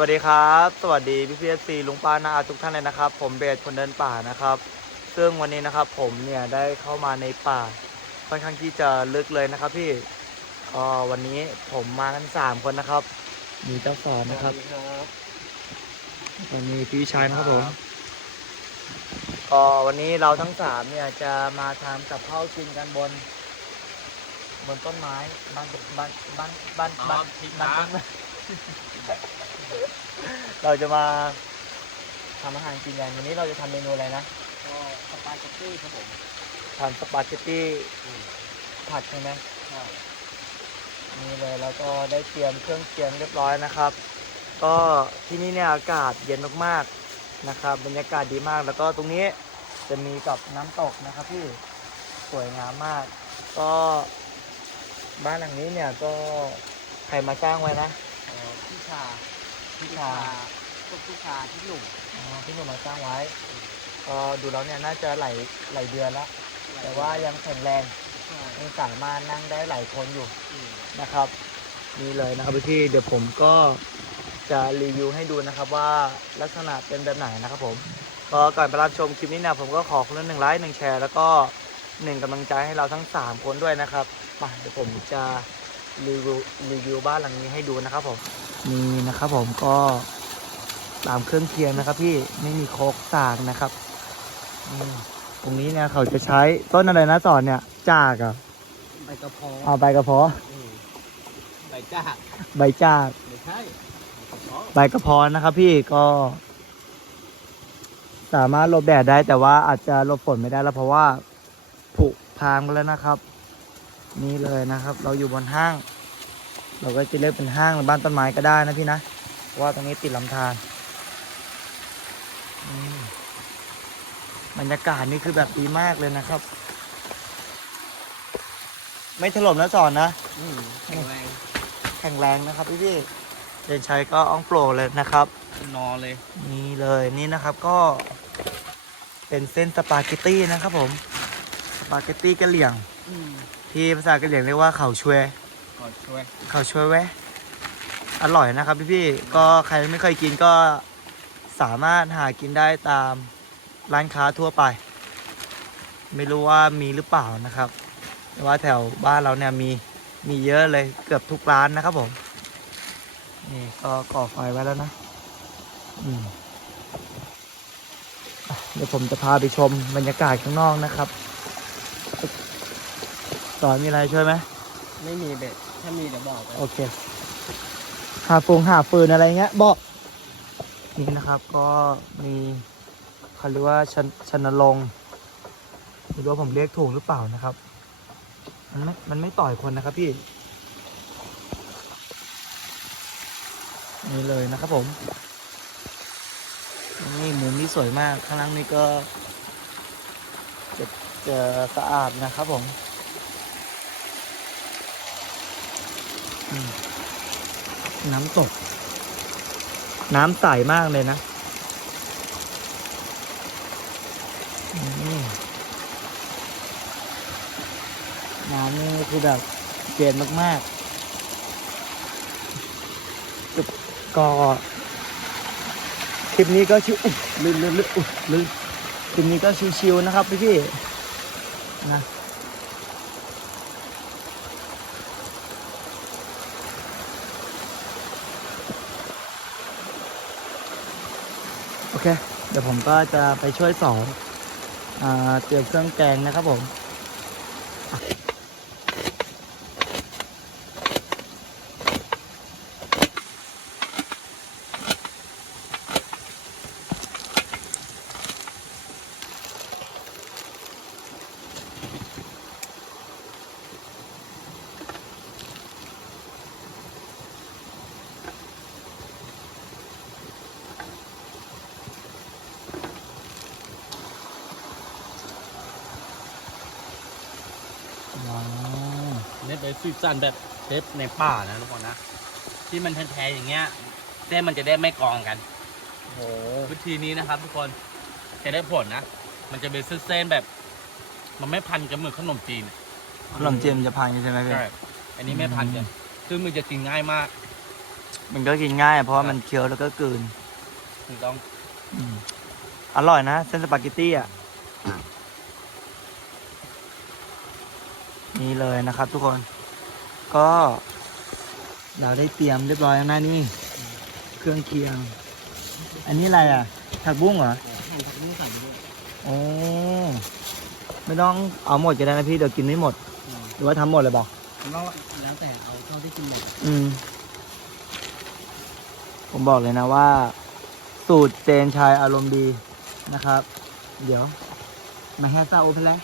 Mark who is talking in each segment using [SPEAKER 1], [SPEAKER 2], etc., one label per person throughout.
[SPEAKER 1] วัสดีครับ สวัสดีพี่พีเอฟซีลุงป้านาอาทุกท่านเลยนะครับ ผมเบสคนเดินป่านะครับ ซึ่งวันนี้นะครับผมเนี่ยได้เข้ามาในป่าค่อนข้างที่จะลึกเลยนะครับพี่ก็วันนี้ผมมากันสามคนนะครับ มีเจ้าสอนนะครับวันนี้พี่ชายนะครับผมก็วันนี้เราทั้งสามเนี่ยจะมาทำกับข้าวกินกันบน บนต้นไม้บ้านบ้านบ้านบ้านบ้าน
[SPEAKER 2] อ๋อพี่
[SPEAKER 1] บ้าน
[SPEAKER 2] ตา
[SPEAKER 1] ต้นไม้ เราจะมาทำอาหารกินกันวันนี้เราจะทำเมนูอะไรนะ
[SPEAKER 2] ก็สปาเกตตี้ครับผม
[SPEAKER 1] ทำสปาเกตตี้ผัดใช่ไหม
[SPEAKER 2] ใช่
[SPEAKER 1] นี่เลยแล้วก็ได้เตรียมเครื่องเคียงเรียบร้อยนะครับ ก็ที่นี่เนี่ยอากาศเย็นมากๆนะครับ บรรยากาศดีมากแล้วก็ตรงนี้จะมีกับน้ำตกนะครับพี่สวยงามมาก ก็บ้านหลังนี้เนี่ยก็ใครมาสร้างไว้นะ
[SPEAKER 2] เอ่อพี่ชา
[SPEAKER 1] พี่ชา
[SPEAKER 2] พวกพี่ชาที่หนุ่ม
[SPEAKER 1] อ๋อพี่หนุ่มมาสร้างไว้ก็ดูแล้วเนี่ยน่าจะหลายหลายเดือนแล้วแต่ว่ายังแข็งแรง
[SPEAKER 2] ใช่
[SPEAKER 1] ยังสามารถนั่งได้หลายคนอยู่
[SPEAKER 2] อืม
[SPEAKER 1] นะครับนี่เลยนะครับพี่เดี๋ยวผมก็จะรีวิวให้ดูนะครับว่าลักษณะเป็นแบบไหนนะครับผมก็ก่อนไปรับชมคลิปนี้เนี่ยผมก็ขอคนละหนึ่งไลค์หนึ่งแชร์แล้วก็หนึ่งกำลังใจให้เราทั้ง 3 คนด้วยนะครับมาเดี๋ยวผมจะรีวิวรีวิวบ้านหลังนี้ให้ดูนะครับผม นี่นะครับผมก็ตามเครื่องเคียงนะครับพี่ไม่มีโคกสากนะครับอืมตรงนี้เนี่ยเขาจะใช้ต้นอะไรนะสอนเนี่ยจากอะ
[SPEAKER 2] ใบกระเพรา
[SPEAKER 1] เอาใบกระเพาะ
[SPEAKER 2] อืมใบจ้า
[SPEAKER 1] ใบจาก
[SPEAKER 2] ไม่ใช่ใบกระเพราะ
[SPEAKER 1] ใบกระเพาะนะครับ พี่ก็ สามารถหลบแดดได้ แต่ว่าอาจจะหลบฝนไม่ได้แล้วเพราะว่าผุพังไปแล้วนะครับ นี่เลยนะครับ เราอยู่บนห้าง เราก็จะเรียกเป็นห้างหรือบ้านต้นไม้ก็ได้นะพี่นะเพราะว่าตรงนี้ติดลำธารอืมบรรยากาศนี่คือแบบดีมากเลยนะครับ ไม่ถล่มนะสอนนะ
[SPEAKER 2] อืมแข็งแรง
[SPEAKER 1] แข็งแรงนะครับพี่พี่เดินชัยก็อ่องโปรเลยนะครับ
[SPEAKER 2] นอนเลย
[SPEAKER 1] นี่เลยนี่นะครับก็เป็นเส้นสปาเกตตี้นะครับผม สปาเกตตี้กะเหรี่ยง
[SPEAKER 2] อืม
[SPEAKER 1] ที่ภาษากะเหรี่ยงเรียกว่าเขาช่วย
[SPEAKER 2] ก่อนช่วย
[SPEAKER 1] เขาช่วยแวะ อร่อยนะครับพี่พี่ๆก็ใครไม่เคยกินก็สามารถหากินได้ตามร้านค้าทั่วไป ไม่รู้ว่ามีหรือเปล่านะครับแต่ว่าแถวบ้านเราเนี่ยมีมีเยอะเลยเกือบทุกร้านนะครับผม นี่ก็ก่อไฟไว้แล้วนะอืมอะเดี๋ยวผมจะพาไปชมบรรยากาศข้างนอกนะครับสอนมีอะไรช่วยไหม
[SPEAKER 2] ไม่มีเบ็ด ถ้ามีเดี๋ยวบอก
[SPEAKER 1] โอเคหาฟงหาฟืนอะไรเงี้ยบอกนี่นะครับก็มีเขาเรียกว่าชนชนลงค์ไม่รู้ว่าผมเรียกถูกหรือเปล่านะครับ มันไม่มันไม่ต่อยคนนะครับพี่ นี่เลยนะครับผม นี่มุมนี้สวยมาก ข้างล่างนี่ก็จะจะสะอาดนะครับผมอืม น้ำตก น้ำใสมากเลยนะน้ำนี่คือแบบเย็นมากๆจุดก็คลิปนี้ก็ชิวลื่นลื่นลื่นลื่นคลิปนี้ก็ชิวๆนะครับพี่พี่ๆนะ เคเดี๋ยวผมก็จะไปช่วยสอนเตรียมเครื่องแกงนะครับผม
[SPEAKER 2] เนี่ยเป็นฟิวชั่นแบบเทปในป่านะทุกคนนะ ที่มันแท้ๆอย่างเงี้ยเส้นมันจะได้ไม่กองกัน
[SPEAKER 1] โอ้
[SPEAKER 2] วิธีนี้นะครับ ทุกคนจะได้ผลนะ มันจะเป็นเส้นๆแบบ มันไม่พันกับเหมือนขนมจีน
[SPEAKER 1] ขนมจีนมันจะพังใช่ไหมพี่
[SPEAKER 2] ใช่อันนี้ไม่พันกันซึ่งมันจะกินง่ายมาก
[SPEAKER 1] มันก็กินง่าย เพราะว่ามันเคี้ยวแล้วก็กลืน
[SPEAKER 2] ถูกต้อง
[SPEAKER 1] อืมอร่อยนะเส้นสปาเกตตี้อะนี่เลยนะครับทุกคน ก็ เราได้เตรียมเรียบร้อยแล้วนะนี่ เครื่องเคียง อันนี้อะไรอะ ผักบุ้งเหรอ
[SPEAKER 3] หั่นผักบุ้งใส่ไปด้วย
[SPEAKER 1] โอ้ไม่ต้องเอาหมดก็ได้นะพี่เดี๋ยวกินไม่หมด หรือว่าทำหมดเลยบอก
[SPEAKER 3] แล้วแล้วแต่เอาเท่าที่กินหมด
[SPEAKER 1] อืม ผมบอกเลยนะว่า สูตรเจนชายอารมณ์ดีนะครับ เดี๋ยว มาแฮซาโอเพนแล้ว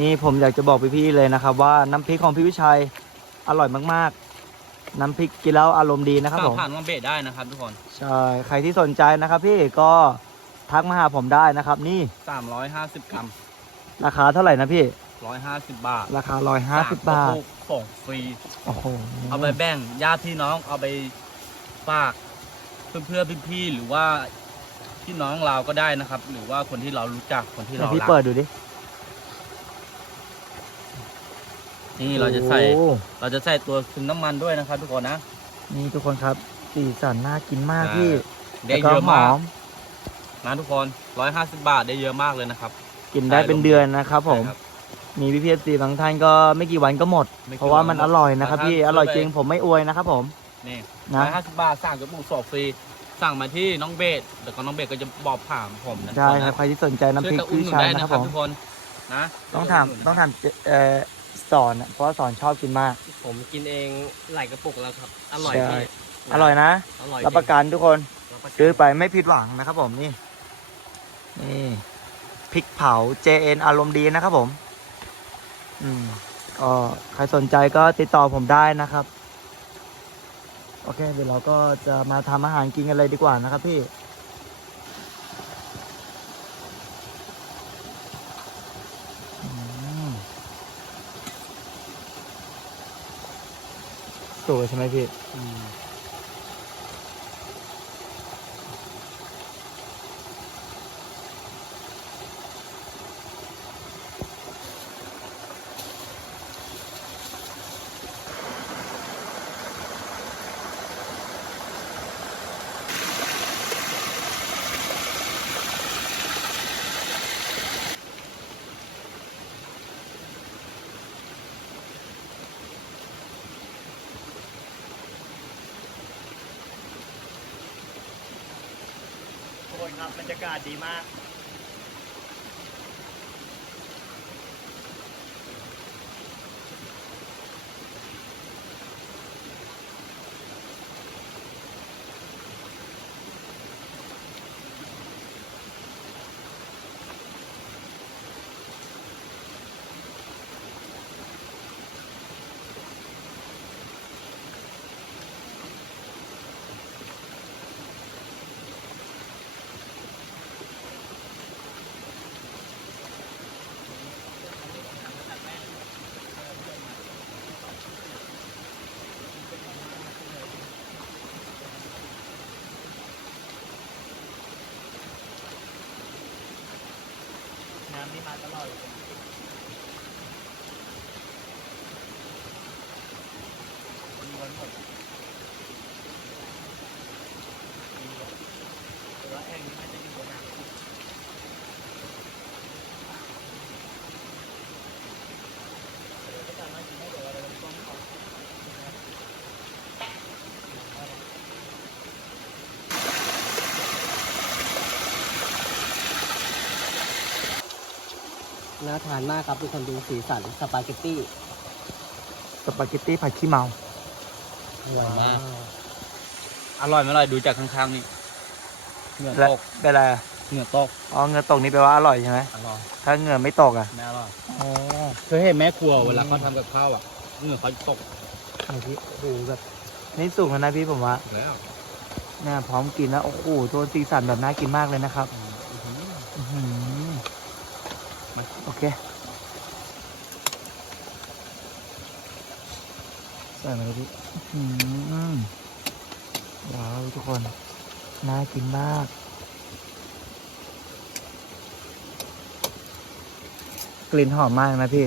[SPEAKER 1] นี่ผมอยากจะบอกพี่ๆเลยนะครับ ว่าน้ำพริกของพี่วิชัยอร่อยมากๆ น้ำพริกกินแล้วอารมณ์ดีนะครับ
[SPEAKER 2] สั่
[SPEAKER 1] ผ
[SPEAKER 2] ง
[SPEAKER 1] ม
[SPEAKER 2] ผ่านวังเบดได้นะครับทุกคน
[SPEAKER 1] ใช่ ใครที่สนใจนะครับพี่ก็ทักมาหาผมได้นะครับ นี่
[SPEAKER 2] 350 กรัม
[SPEAKER 1] ราคาเท่าไหร่นะพี่
[SPEAKER 2] 150 บาท
[SPEAKER 1] ราคาร้อยห้าสิบบาท
[SPEAKER 2] สมกระปุกส่งฟรี
[SPEAKER 1] โอ้โห
[SPEAKER 2] เอาไปแบ่งญาติพี่น้องเอาไปฝากเพื่อนๆพี่ๆหรือว่าพี่น้องเราก็ได้นะครับ หรือว่าคนที่เรารู้จักคนที่
[SPEAKER 1] เดี๋ย
[SPEAKER 2] เรา
[SPEAKER 1] วพี่
[SPEAKER 2] รัก
[SPEAKER 1] เปิดดูดิ
[SPEAKER 2] นี่เราจะใส่
[SPEAKER 1] โอ้
[SPEAKER 2] เราจะใส่ตัวซึงน้ำมันด้วยนะครับ ทุกคนนะ
[SPEAKER 1] นี่ทุกคนครับสีสันน่ากินมาก
[SPEAKER 2] อ่า
[SPEAKER 1] พี่
[SPEAKER 2] ได้
[SPEAKER 1] แล้วก็
[SPEAKER 2] เยอะ
[SPEAKER 1] ห
[SPEAKER 2] มาก
[SPEAKER 1] อม
[SPEAKER 2] นะทุกคน150บาทได้เยอะมากเลยนะครับ
[SPEAKER 1] กินได้เป็นเดือนนะครับ ผม
[SPEAKER 2] ใช่ครับ
[SPEAKER 1] มีพี่พีเอฟซีบางท่านก็ไม่กี่วันก็หมด
[SPEAKER 2] ไม่กี่
[SPEAKER 1] เพราะว่ามัน
[SPEAKER 2] วันหมด
[SPEAKER 1] อร่อยนะครับ
[SPEAKER 2] แต่ถ้า
[SPEAKER 1] พี่อร่อย
[SPEAKER 2] ซื้อไป
[SPEAKER 1] จริงผมไม่อวยนะครับ ผม
[SPEAKER 2] นี่
[SPEAKER 1] นะ
[SPEAKER 2] 150บาทสั่งกระปุกส่งฟรี สั่งมาที่น้องเบสแล้วก็น้องเบสก็จะบอกผ่านผมนะ
[SPEAKER 1] ใช่
[SPEAKER 2] ทุกน
[SPEAKER 1] ครับ
[SPEAKER 2] นะ
[SPEAKER 1] ใครที่สนใจน้ำพริก
[SPEAKER 2] ช่วย
[SPEAKER 1] พี่
[SPEAKER 2] กัน
[SPEAKER 1] ชัย
[SPEAKER 2] อุดหนุนได้
[SPEAKER 1] นะ
[SPEAKER 2] นะ
[SPEAKER 1] ค
[SPEAKER 2] ค
[SPEAKER 1] รั
[SPEAKER 2] รั
[SPEAKER 1] บบผม
[SPEAKER 2] ทุกคนนะ
[SPEAKER 1] ต้องถามต้องถามเอ่อ สอนอะเพราะว่าสอนชอบกินมาก
[SPEAKER 3] ผมกินเองหลายกระปุกแล้วครับ อร่อย
[SPEAKER 1] ใช่
[SPEAKER 3] พี่
[SPEAKER 1] อร่อยนะ
[SPEAKER 3] อร่อย
[SPEAKER 1] รับประกันทุกคน
[SPEAKER 3] รับประกัน
[SPEAKER 1] ซื้อไปไม่ผิดหวังนะครับผมนี่ นี่พริกเผา JN อารมณ์ดีนะครับผม อืมก็ใครสนใจก็ติดต่อผมได้นะครับ โอเค เดี๋ยวเราก็จะมาทำอาหารกินกันเลยดีกว่านะครับพี่ ตัวใช่ไหมพี่ ครับบรรยากาศดีมาก น้ำนี่มาตลอดเลยมีวันหมดมีแบบแต่ว่าแอ่งนี้มันจะอยู่บนน้ำเดี๋ยวก็สามารถกินได้แต่ว่าเราต้องขอ
[SPEAKER 3] น่าทานมากครับทุกคนดูสีสันสปาเกตตี้
[SPEAKER 1] สปาเกตตี้ผัดขี้เมา
[SPEAKER 3] อร่อยมาก
[SPEAKER 2] อร่อยไหมอร่อยดูจากข้างๆนี่เหงื่อ
[SPEAKER 1] และ
[SPEAKER 2] ตก
[SPEAKER 1] เป็นอะไรอะ
[SPEAKER 2] เหงื่อตก
[SPEAKER 1] อ๋อเหงื่อตกนี่แปลว่าอร่อยใช่ไหม
[SPEAKER 2] อร่อย
[SPEAKER 1] ถ้าเหงื่อไม่ตกอะ
[SPEAKER 2] ไม่อร่อย
[SPEAKER 1] อ๋อ
[SPEAKER 2] เคยเห็นแม่ครัวเวลาเขาทำกับข้าวอะเหงื่อเขาตก
[SPEAKER 1] ไอพี่โอ้โหแบบนี่สุกแล้วนะพี่ผมว่า
[SPEAKER 2] แล้ว
[SPEAKER 1] เนี่ยพร้อมกินแล้วโอ้โหตัวสีสันแบบน่ากินมากเลยนะครับอื้อหือ
[SPEAKER 2] มา
[SPEAKER 1] โอ เคใส่มาเลยพี่อือว้าวทุกคน น่ากินมาก กลิ่นหอมมากนะพี่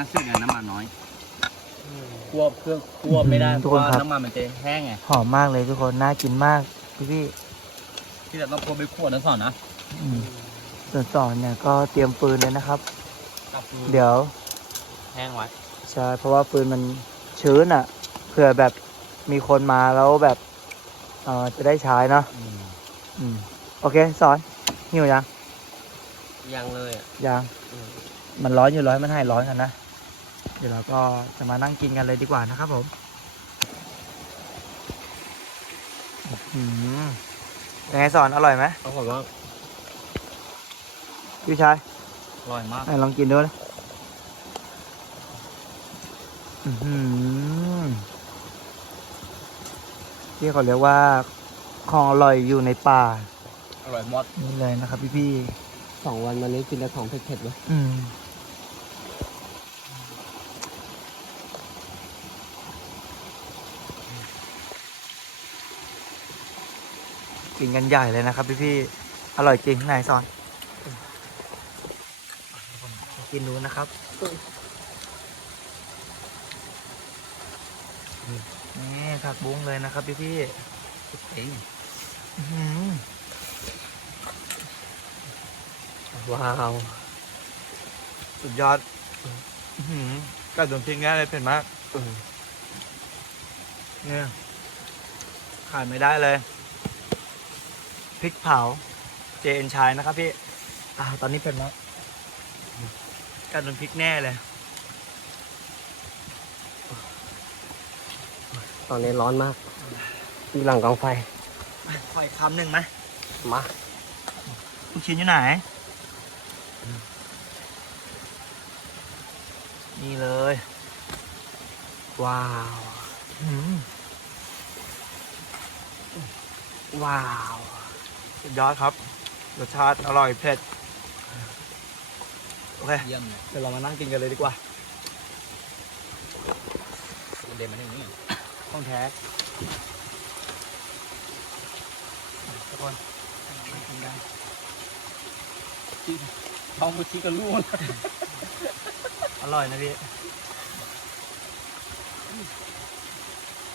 [SPEAKER 2] น่าเชื่อเลยน้ำมันน้อยคั่วเครื่องคั่วไม่ได้
[SPEAKER 1] อืม
[SPEAKER 2] เพ
[SPEAKER 1] ทุก
[SPEAKER 2] ราะ
[SPEAKER 1] คน
[SPEAKER 2] ว่า
[SPEAKER 1] ครับ
[SPEAKER 2] น้ำมันมันจะแห้งไง
[SPEAKER 1] หอมมากเลยทุกคน น่ากินมากพี่พี่
[SPEAKER 2] ที่เราต้องคั่วไปคั่วนะสอนนะ
[SPEAKER 1] อืมส่วนสอนเนี่ยก็เตรียมฟืนเลยนะครับ
[SPEAKER 2] กับ
[SPEAKER 1] เดี๋ยว
[SPEAKER 2] แห้งไว้
[SPEAKER 1] ใช่เพราะว่าฟืนมันชื้นอะเผื่อแบบมีคนมาแล้วแบบเอ่อจะได้ใช้เนาะ
[SPEAKER 2] อืม
[SPEAKER 1] อืมโอเคสอนหิวยัง
[SPEAKER 3] ยังเลยอะ
[SPEAKER 1] ยัง
[SPEAKER 3] อืม
[SPEAKER 1] มันร้อนอยู่ร้อยมันให้ร้อนกันนะ เดี๋ยวเราก็จะมานั่งกินกันเลยดีกว่านะครับผมอืมยังไงสอนอร่อยไหม
[SPEAKER 3] ต้องบอกว่า
[SPEAKER 1] พี่ชาย
[SPEAKER 2] อร่อยมาก
[SPEAKER 1] ไหนลองกินดูนะอื้อหือที่เขาเรียกว่าของอร่อยอยู่ในป่า
[SPEAKER 2] อร่อยหมด
[SPEAKER 1] นี่เลยนะครับพี่พี่
[SPEAKER 3] สองวันวันนี้กินแต่ของเผ็ดๆเลย
[SPEAKER 1] ๆอืม กินกันใหญ่เลยนะครับพี่พี่อร่อยจริงไหนสอนกินดูนะครับนี่ผักบุ้งเลยนะครับพี่พี่
[SPEAKER 2] เอง
[SPEAKER 3] ว้าว
[SPEAKER 1] สุดยอดกัดโดนพริกง่ายเลยเผ็ดมาก
[SPEAKER 3] อืม
[SPEAKER 1] เนี่ยขาดไม่ได้เลย พริกเผา เจเอ็นชายนะครับพี่อ่าตอนนี้เผ็ดมากกัดโดนพริกแน่เลย
[SPEAKER 3] ตอนนี้ร้อนมากอยู่หลังกองไฟ
[SPEAKER 1] ขออีกคำหนึ่งไหม
[SPEAKER 3] มา
[SPEAKER 1] ลูกชิ้นอยู่ไหน นี่เลย
[SPEAKER 3] ว้าว
[SPEAKER 1] อื้อหือ
[SPEAKER 3] ว้าว
[SPEAKER 1] สุดยอดครับ รสชาติอร่อยเผ็ด โอเค
[SPEAKER 2] เยี่ยมเลย
[SPEAKER 1] เดี๋ยวเรามานั่งกินกันเลยดีกว่า
[SPEAKER 2] เด่นมาอย่างนี้
[SPEAKER 1] ต้องแท้ทุกคนนั่งกินกัน
[SPEAKER 2] ท้องกุชิกันรู้นะ
[SPEAKER 1] อร่อยนะพี่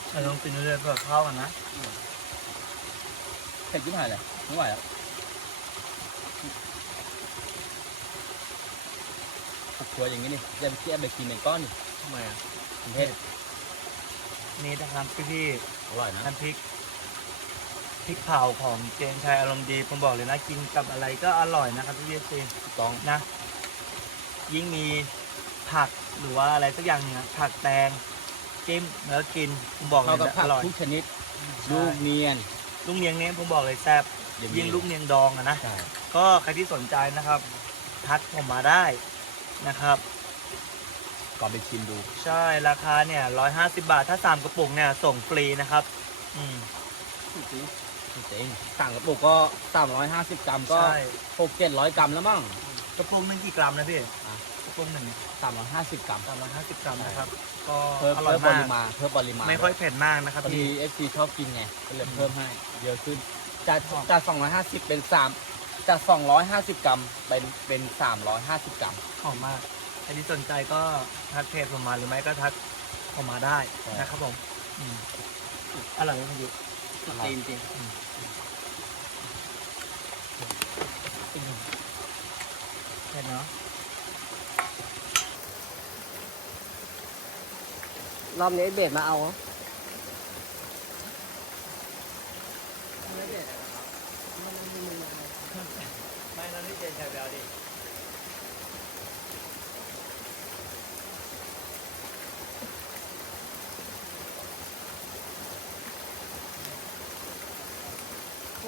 [SPEAKER 1] เราต้องกินเรื่อยๆเพื่อเข้ากันนะ
[SPEAKER 2] เผ็ดยิ่งหายเลย ไม่ไหวแล้วผูกครัวอย่างนี้นี่จะไปเทียบไปกินในก้อนนี่
[SPEAKER 3] ทำไมอะ
[SPEAKER 2] เผ็ด
[SPEAKER 1] นี่นะครับพี่
[SPEAKER 2] อร่อย
[SPEAKER 1] ๆ
[SPEAKER 2] นะ
[SPEAKER 1] น้ำพริกพริกเผาของเจนชัยอารมณ์ดีผมบอกเลยนะ กินกับอะไรก็อร่อยนะครับพี่พี่ซี
[SPEAKER 2] ถูกต้อง
[SPEAKER 1] นะ ยิ่งมีผักหรือว่าอะไรสักอย่างหนึงอะผักแตงจิ้มแล้วกินผมบอกเล
[SPEAKER 2] เท่ายกับ
[SPEAKER 1] นะ
[SPEAKER 2] ผั
[SPEAKER 1] อกร่อย
[SPEAKER 2] ทุกชนิด
[SPEAKER 1] ใช่
[SPEAKER 2] ลูกเนียน
[SPEAKER 1] ลูกเนียงเนี้ยผมบอกเลยแซ่บ
[SPEAKER 2] อย่าง
[SPEAKER 1] ยิ่งลูกเนียงดองอะนะ
[SPEAKER 2] ใช่
[SPEAKER 1] ก็ใครที่สนใจนะครับ ทักผมมาได้นะครับ
[SPEAKER 2] ก่อนไปชิมดู
[SPEAKER 1] ใช่ราคาเนี่ยร้อยห้าสิบาท ถ้าสามกระปุกเนี่ยส่งฟรีนะครับ อืม
[SPEAKER 2] จริงๆสั่งกระปุกก็ 350 กรัมก็
[SPEAKER 1] ใช่
[SPEAKER 2] 6 700 กรัมแล้วมั้ง
[SPEAKER 1] กระปุกหนึ่งกี่กรัมนะพี่
[SPEAKER 2] อะ
[SPEAKER 1] กระปุกหนึ่ง
[SPEAKER 2] 350 กรัม
[SPEAKER 1] สามร้อยห้าสิบกรัมนะครับ ก็
[SPEAKER 2] เพิ่ม
[SPEAKER 1] อร่อ
[SPEAKER 2] เพิ่
[SPEAKER 1] ย
[SPEAKER 2] มป
[SPEAKER 1] มา
[SPEAKER 2] ริ
[SPEAKER 1] ก
[SPEAKER 2] มาณเพิ่มปริมาณ
[SPEAKER 1] ไม่ค่อยเผ็ดมากนะครับ
[SPEAKER 2] พอดี
[SPEAKER 1] พี่
[SPEAKER 2] FC ชอบกินไงก็เลยเพิ่มให้เยอะขึ้น จาก
[SPEAKER 1] ชอบ
[SPEAKER 2] จาก250 เป็น 3 จาก 250 กรัมเป็นเป็น 350 กรัม
[SPEAKER 1] หอมมากใครที่สนใจก็ทักเพจผมมาหรือไม่ก็ทักผมมาได้
[SPEAKER 2] ใช่
[SPEAKER 1] นะครับผมอืมอร่อยไหมพี่ยุ
[SPEAKER 2] จริงจริง
[SPEAKER 1] เผ็ดเนาะ
[SPEAKER 3] รอบนี้เบสมาเอาเหรอ
[SPEAKER 1] ไม่แล้วนี่เจนชัยไปเอาดิ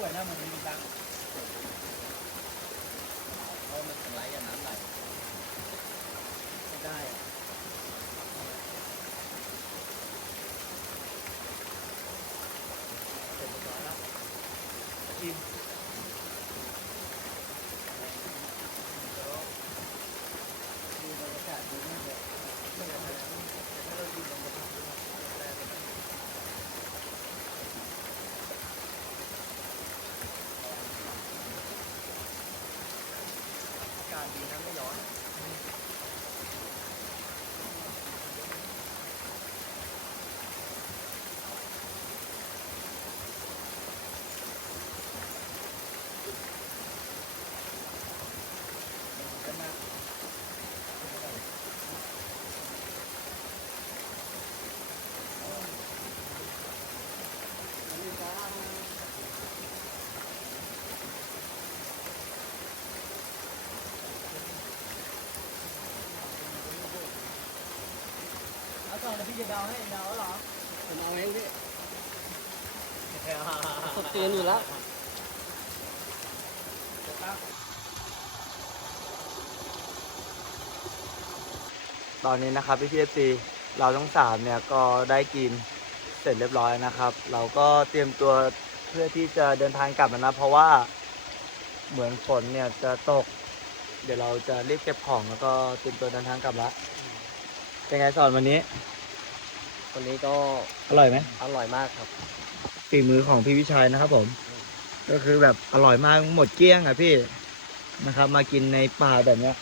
[SPEAKER 2] สวยนะมันมีตังเพราะมันเป็นไรอย่างน้ำไหล
[SPEAKER 1] ไม่ได้อะเสร็จเรียบร้อยแล้วชิมดูบรรยากาศดีมากเลยไม่อยากให้เราแต่ถ้าเรายืนลงบนพื้นแรงเลยนะอากาศ ดีนะไม่ร้อน ตอแล้วพี่จะเดาให้เดาเหรอ
[SPEAKER 3] ผมเอาเองพี่สดเตือนอยู่แล้ว
[SPEAKER 1] ตอนนี้นะครับพี่พีเอฟซีเราทั้งสามเนี่ยก็ได้กินเสร็จเรียบร้อยนะครับ เราก็เตรียมตัวเพื่อที่จะเดินทางกลับนะเพราะว่าเหมือนฝนเนี่ยจะตก เดี๋ยวเราจะรีบเก็บของแล้วก็เตรียมตัวเดินทางกลับละ เป็นไงสอนวันนี้
[SPEAKER 3] วันนี้ก็
[SPEAKER 1] อร่อยไหม
[SPEAKER 3] อร่อยมากครับ
[SPEAKER 1] ฝีมือของพี่วิชัยนะครับผม ก็คือแบบอร่อยมากหมดเกลี้ยงอะพี่นะครับ มากินในป่าแบบเนี้ย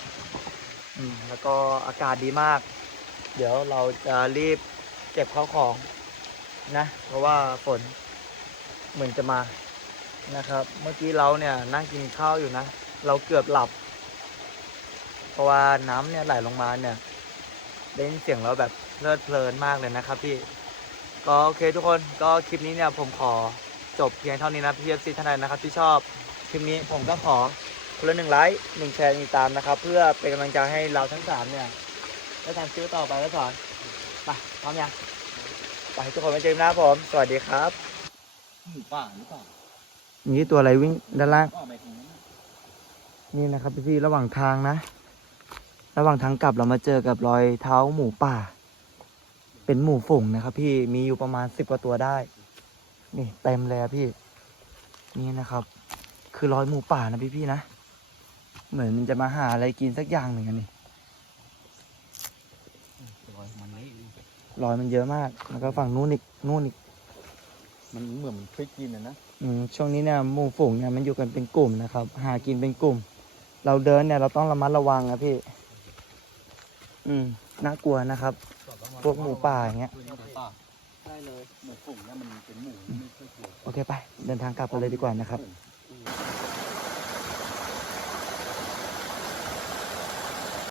[SPEAKER 1] อืมแล้วก็อากาศดีมาก เดี๋ยวเราจะรีบเก็บข้าวของนะ เพราะว่าฝนเหมือนจะมานะครับ เมื่อกี้เราเนี่ยนั่งกินข้าวอยู่นะ เราเกือบหลับ เพราะว่าน้ำเนี่ยไหลลงมาเนี่ย ได้ยินเสียงเราแบบเพลิดเพลินมากเลยนะครับพี่ ก็โอเคทุกคนก็คลิปนี้เนี่ยผมขอจบเพียงเท่านี้นะพี่เอฟซีท่านใดนะครับที่ชอบคลิปนี้ผมก็ขอคนละหนึ่งไลค์หนึ่งแชร์หนึ่งติดตามนะครับ เพื่อเป็นกำลังใจให้เราทั้งสามเนี่ยได้ทำคลิปต่อไปแล้วสอนไปพร้อมยังไปทุกคนไปเจอกันนะครับผมสวัสดีครับ
[SPEAKER 2] หมูป่าหรือเปล่า
[SPEAKER 1] นี่ตัวอะไรวิ่งด้านล่าง
[SPEAKER 2] ก็ไปทางนั้นน่ะ
[SPEAKER 1] นี่นะครับพี่พี่ๆระหว่างทางนะ ระหว่างทางกลับเรามาเจอกับรอยเท้าหมูป่า เป็นหมูฝูงนะครับ พี่มีอยู่ประมาณสิบกว่าตัวได้ นี่เต็มเลยอะพี่ นี่นะครับ คือรอยหมูป่านะพี่พี่ๆนะเหมือนมันจะมาหาอะไรกินสักอย่างหนึ่งอันนี่
[SPEAKER 2] รอยมันนี่
[SPEAKER 1] รอยมันเยอะมากแล้วก็ฝั่งนู้นอีกนู้นอีก
[SPEAKER 2] มันเหมือนมันเคยกินอะนะ
[SPEAKER 1] อืมช่วงนี้เนี่ยหมูฝูงเนี่ยมันอยู่กันเป็นกลุ่มนะครับ หากินเป็นกลุ่ม เราเดินเนี่ยเราต้องระมัดระวังนะพี่ อืมน่ากลัวนะครับ พวกหมูป่าอย่างเงี้ย
[SPEAKER 2] หมูป่า
[SPEAKER 3] ได้เลย
[SPEAKER 2] หมูผงเนี่ยมันเป็นหมูไม่ค่อยกลัว
[SPEAKER 1] โอเคไป เดินทางกลับกันเลยดีกว่านะครับ
[SPEAKER 2] หมู